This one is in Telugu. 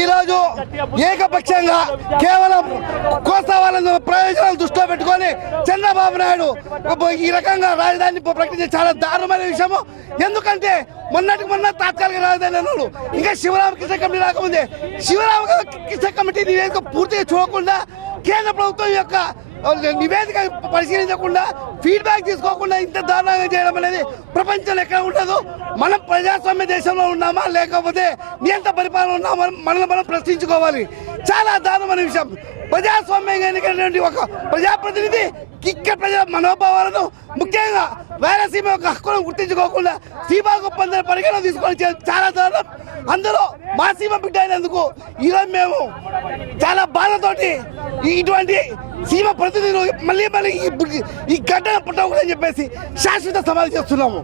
ఈరోజు ఏకపక్షంగా కేవలం కోస్తా వాళ్ళ ప్రయోజనాలు దృష్టిలో పెట్టుకొని చంద్రబాబు నాయుడు ఈ రకంగా రాజధాని ప్రకటించే చాలా దారుణమైన విషయము. ఎందుకంటే మొన్నటికి మొన్న తాత్కాలిక రాజధాని అన్నాడు. ఇంకా శివరామకృష్ణ కమిటీ రాకముందే శివరామకృష్ణ కమిటీ నివేదిక పూర్తిగా చూడకుండా కేంద్ర ప్రభుత్వం యొక్క నివేదిక పరిశీలించకుండా ఫీడ్బ్యాక్ తీసుకోకుండా ఇంత దారుణంగా చేయడం అనేది ప్రపంచంలో ఎక్కడ ఉండదు. మనం ప్రజాస్వామ్య దేశంలో ఉన్నామా లేకపోతే నియంత్ర పరిపాలన ఉన్నామా మనల్ని మనం ప్రశ్నించుకోవాలి. చాలా దారుణమైన విషయం. ప్రజాస్వామ్యంగా ఎన్నికైనటువంటి ఒక ప్రజాప్రతినిధి ఇక్కడ ప్రజల మనోభావాలను ముఖ్యంగా రాయలసీమ యొక్క హక్కులను గుర్తించుకోకుండా సీమా ఒప్పందాన్ని పరిగణన తీసుకొని చాలా దారుణం. అందులో మా సీమ బిడ్డ అయినందుకు ఈరోజు మేము చాలా బాధతోటి ఇటువంటి సీమ ప్రతినిధులు మళ్ళీ ఈ ఘటన పుట్టకూడదని చెప్పేసి శాశ్వత సమాధి చేస్తున్నాము.